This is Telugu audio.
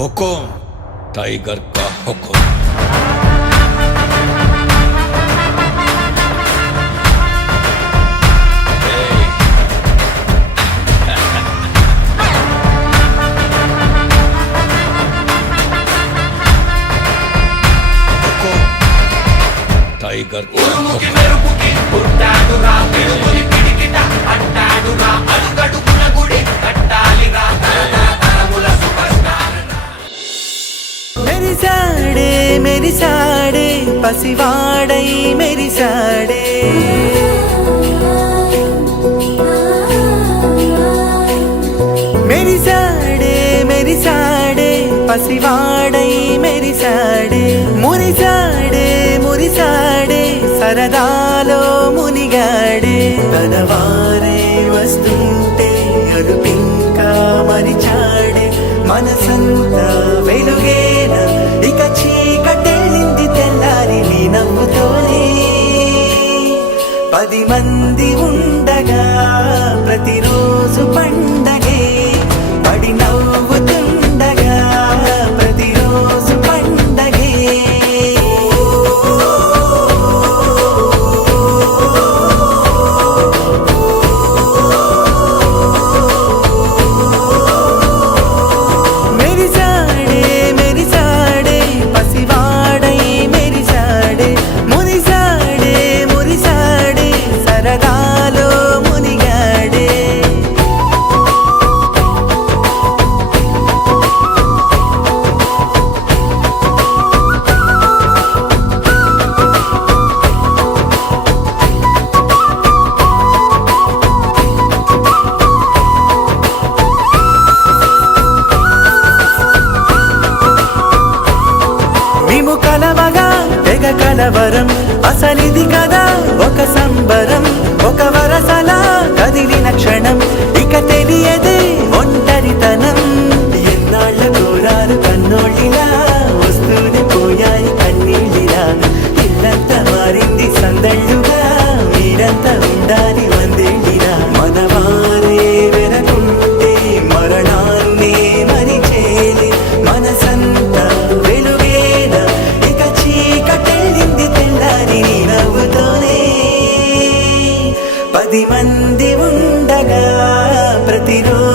हुकुम टाइगर का हुकुम। टाइगर मेरी साड़े पसिवाड़ई मेरी साड़े मेरी साड़े पसिवाड़ई मेरी साड़े मुरी साड़े सरदालो मुनिगाड़े तनवारे वस्तुंटे अरुपिंका मरिचाड़े मनसंता वेलुगेन इक చీకటెళ్ళింది తెల్లారి నీ నవ్వుతోనే 10 మంది ఉండగా ప్రతిరోజు పండగే పడి నవ్వుతుండగా ప్రతిరోజు పండగే కలవరం అసలిది కదా ఒక సంబరం ఒక వరసలా కదిలిన క్షణం ఇక తెలియదే ఒంటరితనం ఎన్నాళ్ళ కోరారు కన్నోళ్ళిలా వస్తూనే పోయాయి కన్నీళ్ళిలా ఇల్లంతా మారింది సందళ్ళుగా మీరంతా ఉండాలి వందేళ్ళిలా మనవారే వెనకుంటే మరణాన్నే మరిచేలే మనసంతా వెలుగేన ఇక చీకటెళ్ళింది తెల్లారి నీ నవ్వుతోనే 10 మంది ఉండగా ప్రతిరోజు